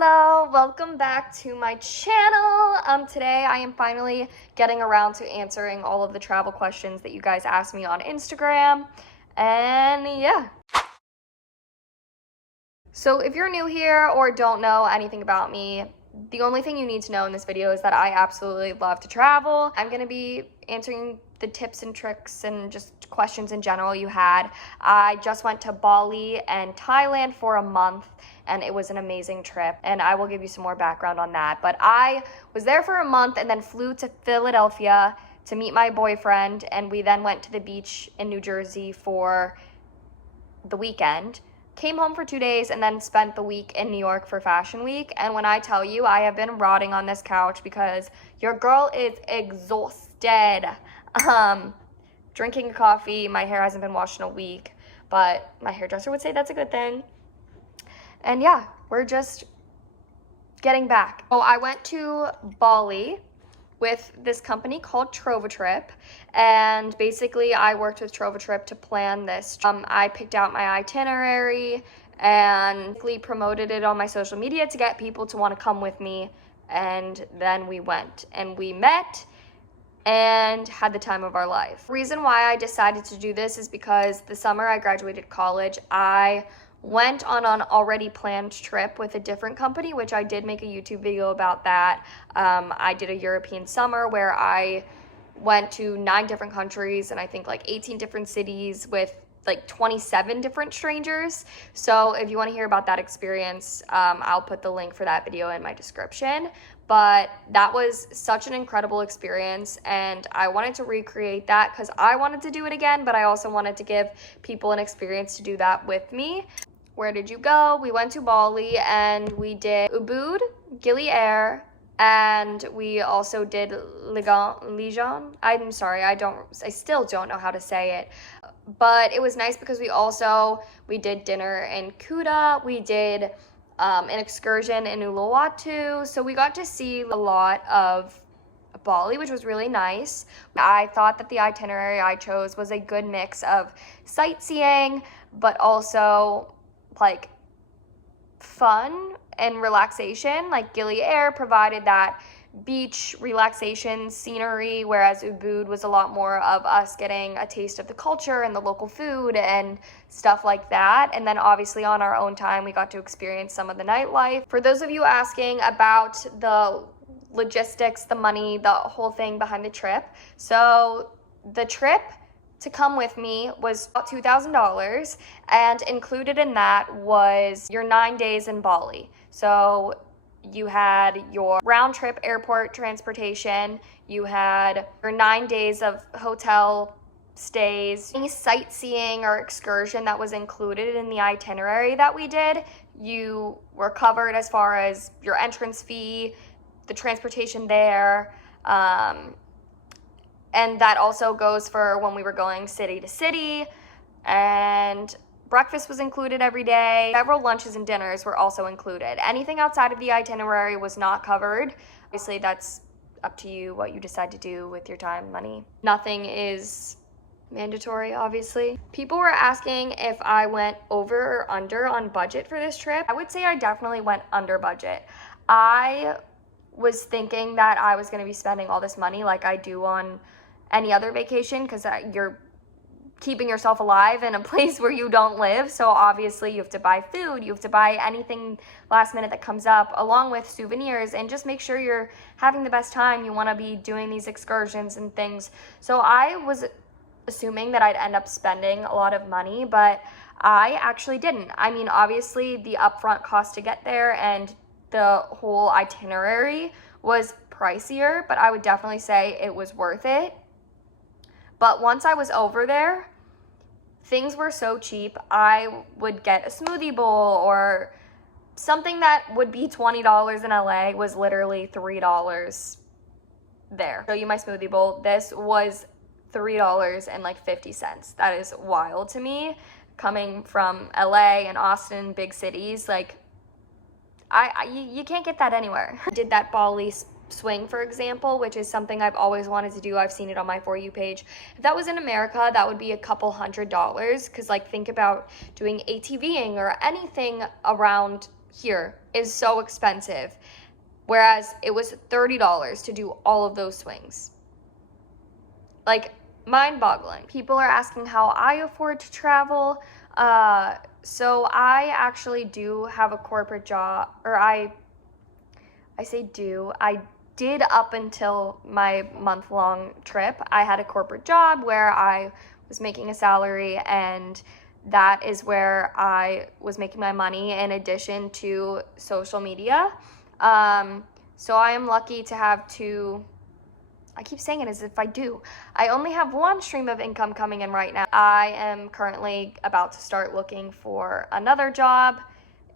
Hello, welcome back to my channel. Today I am finally getting around to answering all of the travel questions that you guys asked me on Instagram. And yeah. So if you're new here or don't know anything about me, the only thing you need to know in this video is that I absolutely love to travel. I'm gonna be answering the tips and tricks and just questions in general you had. I just went to Bali and Thailand for a month and it was an amazing trip, and I will give you some more background on that. But I was there for a month and then flew to Philadelphia to meet my boyfriend, and we then went to the beach in New Jersey for the weekend. Came home for 2 days and then spent the week in New York for Fashion Week. And when I tell you, I have been rotting on this couch because your girl is exhausted. Drinking coffee, my hair hasn't been washed in a week, but my hairdresser would say that's a good thing. And yeah, we're just getting back. So I went to Bali with this company called Trovatrip, and basically I worked with Trovatrip to plan this. I picked out my itinerary and promoted it on my social media to get people to want to come with me, and then we went and we met and had the time of our life. The reason why I decided to do this is because the summer I graduated college, I went on an already planned trip with a different company, which I did make a YouTube video about that. I did a European summer where I went to 9 different countries and I think like 18 different cities with like 27 different strangers. So if you want to hear about that experience, I'll put the link for that video in my description. But that was such an incredible experience, and I wanted to recreate that because I wanted to do it again, but I also wanted to give people an experience to do that with me. Where did you go? We went to Bali and we did Ubud, Gili Air, and we also did Lijon. I'm sorry, I still don't know how to say it. But it was nice because we did dinner in Kuta, we did an excursion in Uluwatu, so we got to see a lot of Bali, which was really nice. I thought that the itinerary I chose was a good mix of sightseeing, but also like fun and relaxation. Like Gili Air provided that beach relaxation scenery, whereas Ubud was a lot more of us getting a taste of the culture and the local food and stuff like that. And then obviously on our own time, we got to experience some of the nightlife. For those of you asking about the logistics, the money, the whole thing behind the trip, so the trip to come with me was about $2,000, and included in that was your 9 days in Bali. So you had your round trip airport transportation, you had your 9 days of hotel stays, any sightseeing or excursion that was included in the itinerary that we did. You were covered as far as your entrance fee, the transportation there, and that also goes for when we were going city to city, and breakfast was included every day. Several lunches and dinners were also included. Anything outside of the itinerary was not covered. Obviously, that's up to you what you decide to do with your time, money. Nothing is mandatory, obviously. People were asking if I went over or under on budget for this trip. I would say I definitely went under budget. I was thinking that I was going to be spending all this money like I do on any other vacation, because you're keeping yourself alive in a place where you don't live. So obviously you have to buy food, you have to buy anything last minute that comes up, along with souvenirs, and just make sure you're having the best time. You want to be doing these excursions and things. So I was assuming that I'd end up spending a lot of money, but I actually didn't. I mean, obviously the upfront cost to get there and the whole itinerary was pricier, but I would definitely say it was worth it. But once I was over there, things were so cheap. I would get a smoothie bowl, or something that would be $20 in LA was literally $3 there. Show you my smoothie bowl. This was $3.50. That is wild to me. Coming from LA and Austin, big cities, like you can't get that anywhere. I did that Bali swing, for example, which is something I've always wanted to do. I've seen it on my For You page. If that was in America, that would be a couple $100, because like think about doing ATVing or anything around here is so expensive, whereas it was $30 to do all of those swings. Like, mind-boggling. People are asking how I afford to travel. So I actually do have a corporate job, or I did up until my month-long trip. I had a corporate job where I was making a salary, and that is where I was making my money in addition to social media. So I am lucky to have I keep saying it as if I do. I only have one stream of income coming in right now. I am currently about to start looking for another job.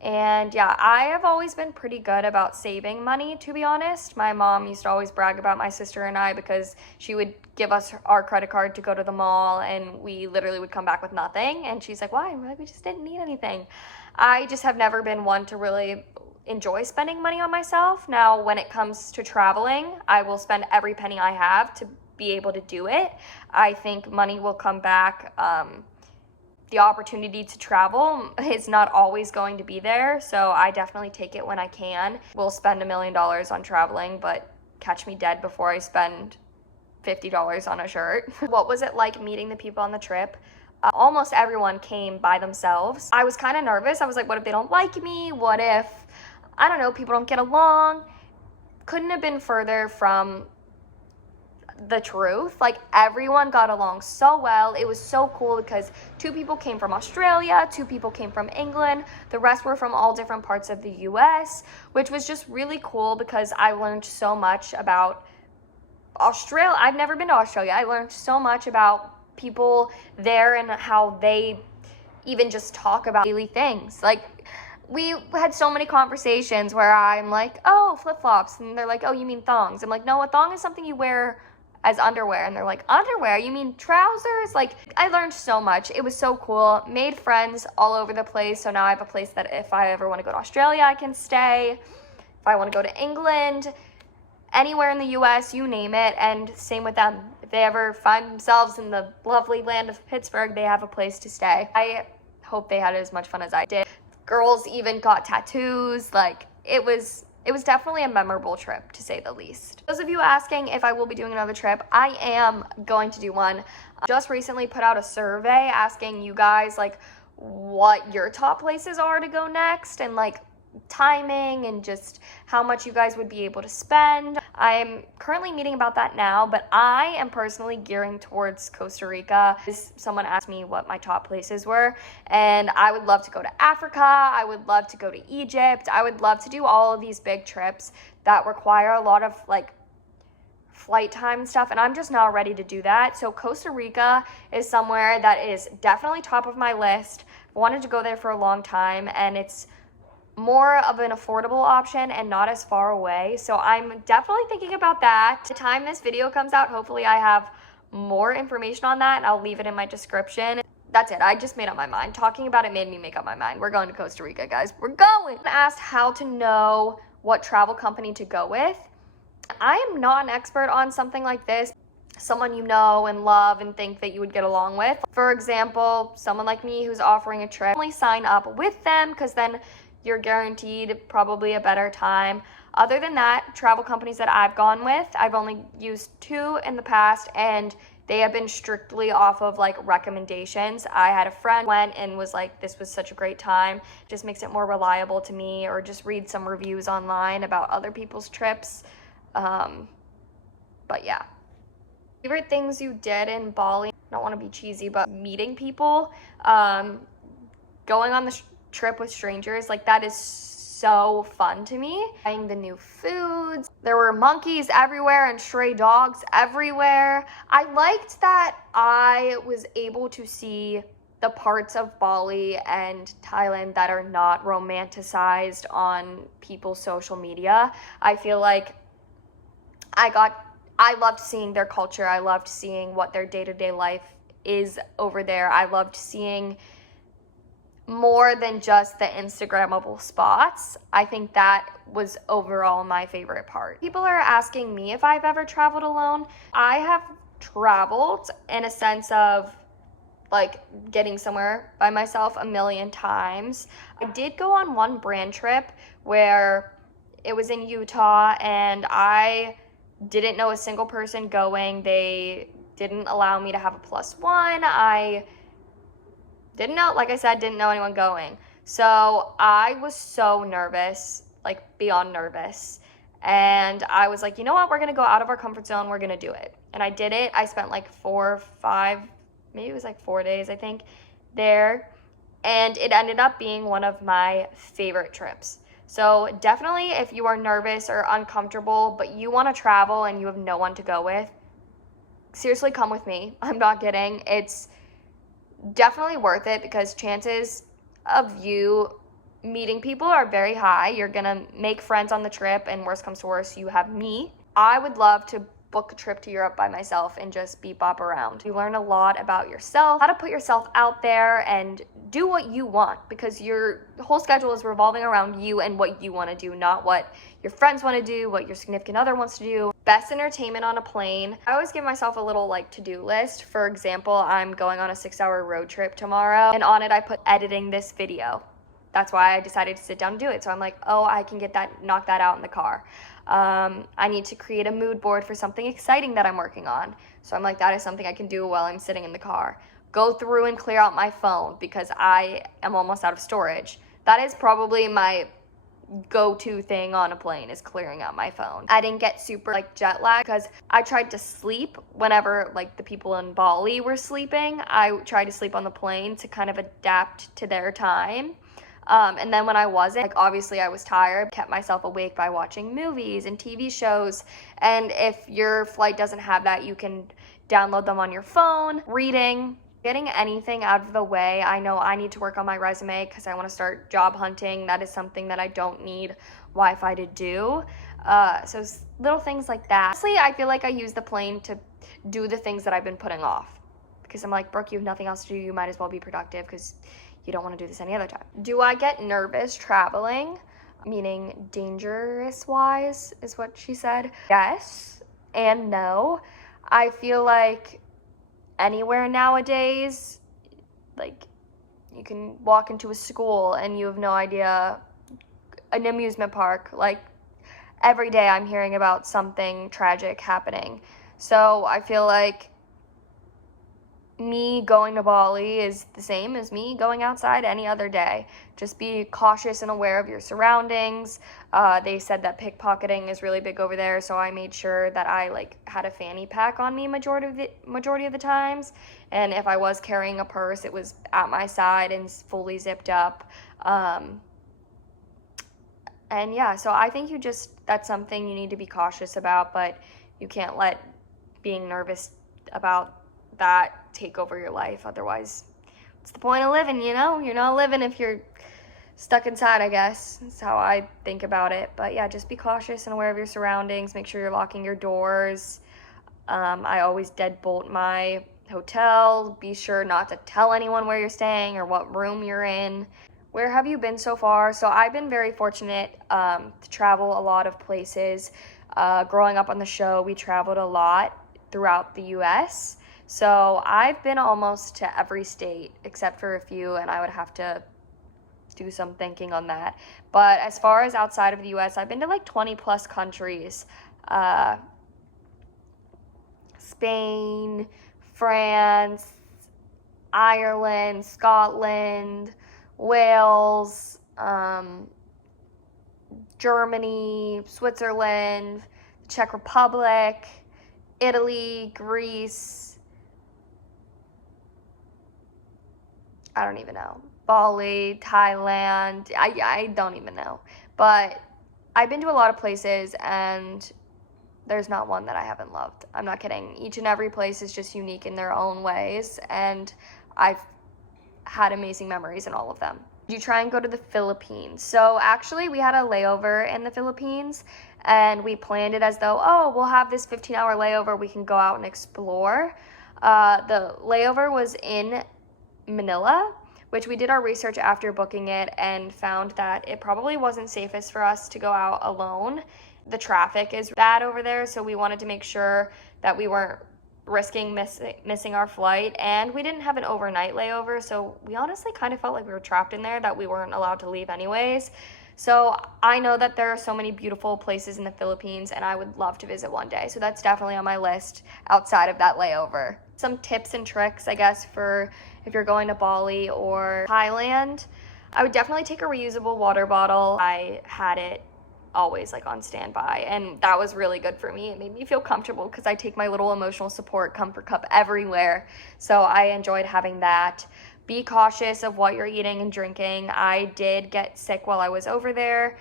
And yeah, I have always been pretty good about saving money, to be honest. My mom used to always brag about my sister and I because she would give us our credit card to go to the mall, and we literally would come back with nothing. And she's like, why? And we're like, we just didn't need anything. I just have never been one to really enjoy spending money on myself. Now, when it comes to traveling, I will spend every penny I have to be able to do it. I think money will come back. The opportunity to travel is not always going to be there, so I definitely take it when I can. We'll spend $1 million on traveling, but catch me dead before I spend $50 on a shirt. What was it like meeting the people on the trip? Almost everyone came by themselves. I was kind of nervous. I was like, what if they don't like me? What if, I don't know, people don't get along? Couldn't have been further from the truth. Like, everyone got along so well. It was so cool because 2 people came from Australia, 2 people came from England, the rest were from all different parts of the US, which was just really cool because I learned so much about Australia. I've never been to Australia. I learned so much about people there and how they even just talk about daily things. Like, we had so many conversations where I'm like, oh, flip-flops, and they're like, oh, you mean thongs? I'm like, no, a thong is something you wear as underwear. And they're like, underwear? You mean trousers? Like, I learned so much. It was so cool. Made friends all over the place. So now I have a place that if I ever want to go to Australia, I can stay. If I want to go to England, anywhere in the US, you name it. And same with them. If they ever find themselves in the lovely land of Pittsburgh, they have a place to stay. I hope they had as much fun as I did. Girls even got tattoos. Like, it was definitely a memorable trip, to say the least. Those of you asking if I will be doing another trip, I am going to do one. Just recently put out a survey asking you guys, like, what your top places are to go next, and like timing and just how much you guys would be able to spend. I'm currently meeting about that now, but I am personally gearing towards Costa Rica. Someone asked me what my top places were, and I would love to go to Africa. I would love to go to Egypt. I would love to do all of these big trips that require a lot of like flight time and stuff, and I'm just not ready to do that. So Costa Rica is somewhere that is definitely top of my list. I wanted to go there for a long time, and it's more of an affordable option and not as far away. So I'm definitely thinking about that. The time this video comes out, hopefully I have more information on that, and I'll leave it in my description. That's it. I just made up my mind. Talking about it made me make up my mind. We're going to Costa Rica, guys. We're going. I asked how to know what travel company to go with. I am not an expert on something like this. Someone you know and love and think that you would get along with. For example, someone like me who's offering a trip, only sign up with them because then you're guaranteed probably a better time. Other than that, travel companies that I've gone with, I've only used 2 in the past, and they have been strictly off of like recommendations. I had a friend went and was like, this was such a great time. Just makes it more reliable to me, or just read some reviews online about other people's trips. But yeah. Favorite things you did in Bali? I don't want to be cheesy, but meeting people, going on the trip with strangers, like that is so fun to me. Trying the new foods. There were monkeys everywhere and stray dogs everywhere. I liked that I was able to see the parts of Bali and Thailand that are not romanticized on people's social media. I feel like I loved seeing their culture. I loved seeing what their day-to-day life is over there. I loved seeing more than just the Instagrammable spots. I think that was overall my favorite part. People are asking me if I've ever traveled alone. I have traveled in a sense of like getting somewhere by myself a million times. I did go on one brand trip where it was in Utah, and I didn't know a single person going. They didn't allow me to have a +1. I didn't know, like I said, didn't know anyone going. So I was so nervous, like beyond nervous. And I was like, you know what? We're going to go out of our comfort zone. We're going to do it. And I did it. I spent like 4 or 5, maybe it was like 4 days, I think, there. And it ended up being one of my favorite trips. So definitely if you are nervous or uncomfortable, but you want to travel and you have no one to go with, seriously, come with me. I'm not kidding. It's definitely worth it because chances of you meeting people are very high. You're gonna make friends on the trip, and worst comes to worst, you have me. I would love to book a trip to Europe by myself and just beep bop around. You learn a lot about yourself, how to put yourself out there and do what you want, because your whole schedule is revolving around you and what you want to do, not what your friends want to do, what your significant other wants to do. Best entertainment on a plane. I always give myself a little like to-do list. For example, I'm going on a 6-hour road trip tomorrow, and on it I put editing this video. That's why I decided to sit down and do it. So I'm like, oh, I can knock that out in the car. I need to create a mood board for something exciting that I'm working on. So I'm like, that is something I can do while I'm sitting in the car. Go through and clear out my phone because I am almost out of storage. That is probably my go-to thing on a plane, is clearing out my phone. I didn't get super like jet lag because I tried to sleep whenever like the people in Bali were sleeping. I tried to sleep on the plane to kind of adapt to their time. And then when I wasn't, like obviously I was tired, kept myself awake by watching movies and TV shows. And if your flight doesn't have that, you can download them on your phone. Reading, getting anything out of the way. I know I need to work on my resume because I want to start job hunting. That is something that I don't need Wi-Fi to do. So little things like that. Honestly, I feel like I use the plane to do the things that I've been putting off. Because I'm like, Brooke, you have nothing else to do. You might as well be productive because you don't want to do this any other time. Do I get nervous traveling? Meaning dangerous-wise is what she said. Yes and no. I feel like anywhere nowadays, like you can walk into a school and you have no idea, an amusement park, like every day I'm hearing about something tragic happening. So I feel like me going to Bali is the same as me going outside any other day. Just be cautious and aware of your surroundings. They said that pickpocketing is really big over there, so I made sure that I like had a fanny pack on me majority of the times. And if I was carrying a purse, it was at my side and fully zipped up. And yeah, so I think that's something you need to be cautious about, but you can't let being nervous about that take over your life. Otherwise, what's the point of living, you know? You're not living if you're stuck inside, I guess. That's how I think about it. But yeah, just be cautious and aware of your surroundings. Make sure you're locking your doors. I always deadbolt my hotel. Be sure not to tell anyone where you're staying or what room you're in. Where have you been so far? So I've been very fortunate to travel a lot of places. Growing up on the show, we traveled a lot throughout the U.S., so I've been almost to every state except for a few, and I would have to do some thinking on that. But as far as outside of the U.S., I've been to like 20 plus countries. Spain, France, Ireland, Scotland, Wales, Germany, Switzerland, Czech Republic, Italy, Greece, I don't even know, Bali, Thailand, I don't even know. But I've been to a lot of places, and there's not one that I haven't loved. I'm not kidding. Each and every place is just unique in their own ways, and I've had amazing memories in all of them. You try and go to the Philippines. So actually, we had a layover in the Philippines, and we planned it as though, oh, we'll have this 15-hour layover. We can go out and explore. The layover was in Manila, which we did our research after booking it and found that it probably wasn't safest for us to go out alone. The traffic is bad over there, so we wanted to make sure that we weren't risking missing our flight, and we didn't have an overnight layover, so we honestly kind of felt like we were trapped in there, that we weren't allowed to leave anyways. So I know that there are so many beautiful places in the Philippines, and I would love to visit one day. So that's definitely on my list outside of that layover. Some tips and tricks, I guess, for if you're going to Bali or Thailand. I would definitely take a reusable water bottle. I had it always like on standby, and that was really good for me. It made me feel comfortable because I take my little emotional support comfort cup everywhere. So I enjoyed having that. Be cautious of what you're eating and drinking. I did get sick while I was over there.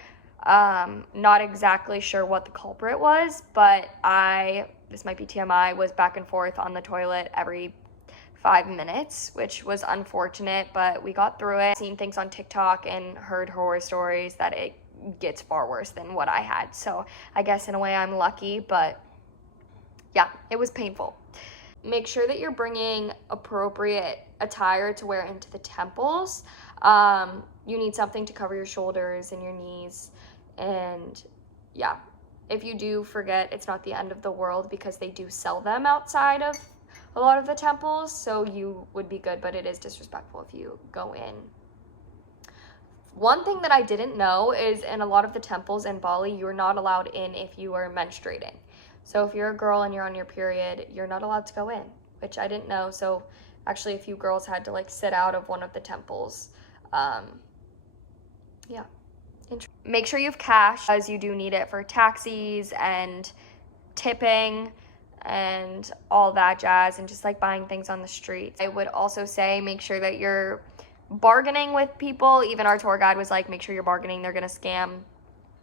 Not exactly sure what the culprit was, but this might be TMI, was back and forth on the toilet every 5 minutes, which was unfortunate, but we got through it. Seen things on TikTok and heard horror stories that it gets far worse than what I had. So I guess in a way I'm lucky, but yeah, it was painful. Make sure that you're bringing appropriate attire to wear into the temples. You need something to cover your shoulders and your knees. And yeah, if you do forget, it's not the end of the world because they do sell them outside of a lot of the temples, so you would be good, but it is disrespectful if you go in. One thing that I didn't know is in a lot of the temples in Bali, you're not allowed in if you are menstruating. So if you're a girl and you're on your period, you're not allowed to go in, which I didn't know. So actually a few girls had to like sit out of one of the temples. Yeah. Make sure you have cash, as you do need it for taxis and tipping and all that jazz, and just like buying things on the street. I would also say make sure that you're bargaining with people. Even our tour guide was like, make sure you're bargaining, they're gonna scam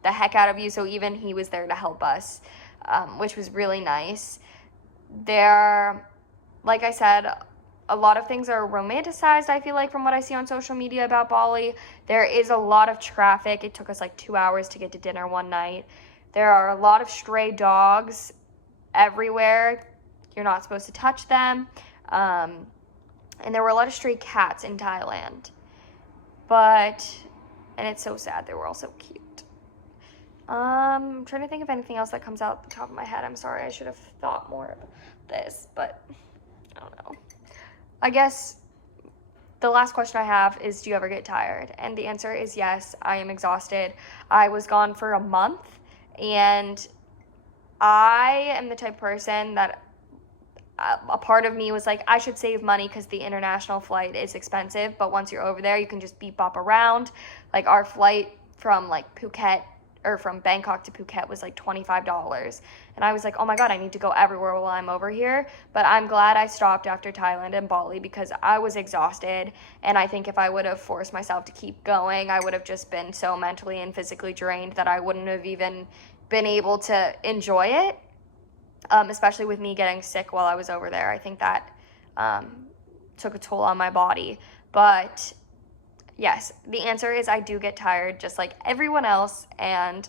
the heck out of you. So even he was there to help us, which was really nice. There, like I said, a lot of things are romanticized, I feel like, from what I see on social media about Bali. There is a lot of traffic. It took us like 2 hours to get to dinner one night. There are a lot of stray dogs everywhere. You're not supposed to touch them. And there were a lot of stray cats in Thailand. And it's so sad, they were all so cute. I'm trying to think of anything else that comes out the top of my head. I'm sorry, I should have thought more of this, but I don't know. I guess the last question I have is, do you ever get tired? And the answer is yes, I am exhausted. I was gone for a month, and I am the type of person that a part of me was like, I should save money because the international flight is expensive, but once you're over there, you can just beep bop around. Like our flight from like Phuket, or from Bangkok to Phuket, was like $25. And I was like, oh my God, I need to go everywhere while I'm over here. But I'm glad I stopped after Thailand and Bali because I was exhausted. And I think if I would have forced myself to keep going, I would have just been so mentally and physically drained that I wouldn't have even been able to enjoy it. Especially with me getting sick while I was over there. I think that took a toll on my body. But yes, the answer is I do get tired just like everyone else. And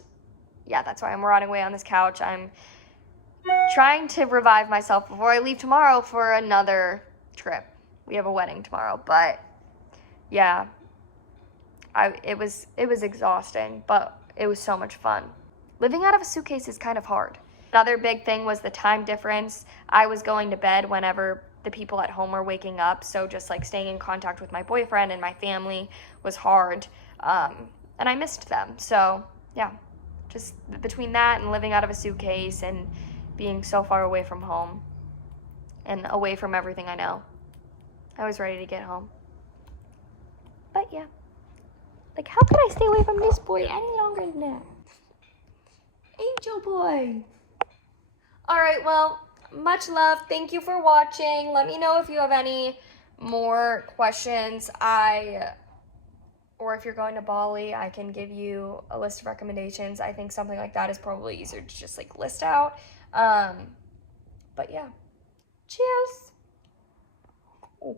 yeah, that's why I'm rotting away on this couch. I'm trying to revive myself before I leave tomorrow for another trip. We have a wedding tomorrow. But yeah, it was exhausting, but it was so much fun. Living out of a suitcase is kind of hard. Another big thing was the time difference. I was going to bed whenever the people at home were waking up, so just like staying in contact with my boyfriend and my family was hard, and I missed them. So yeah, just between that and living out of a suitcase and being so far away from home and away from everything I know, I was ready to get home. But yeah, like how could I stay away from this boy any longer than that? Angel boy. All right, well, much love. Thank you for watching. Let me know if you have any more questions. Or if you're going to Bali, I can give you a list of recommendations. I think something like that is probably easier to just like list out. But yeah, cheers. Oh.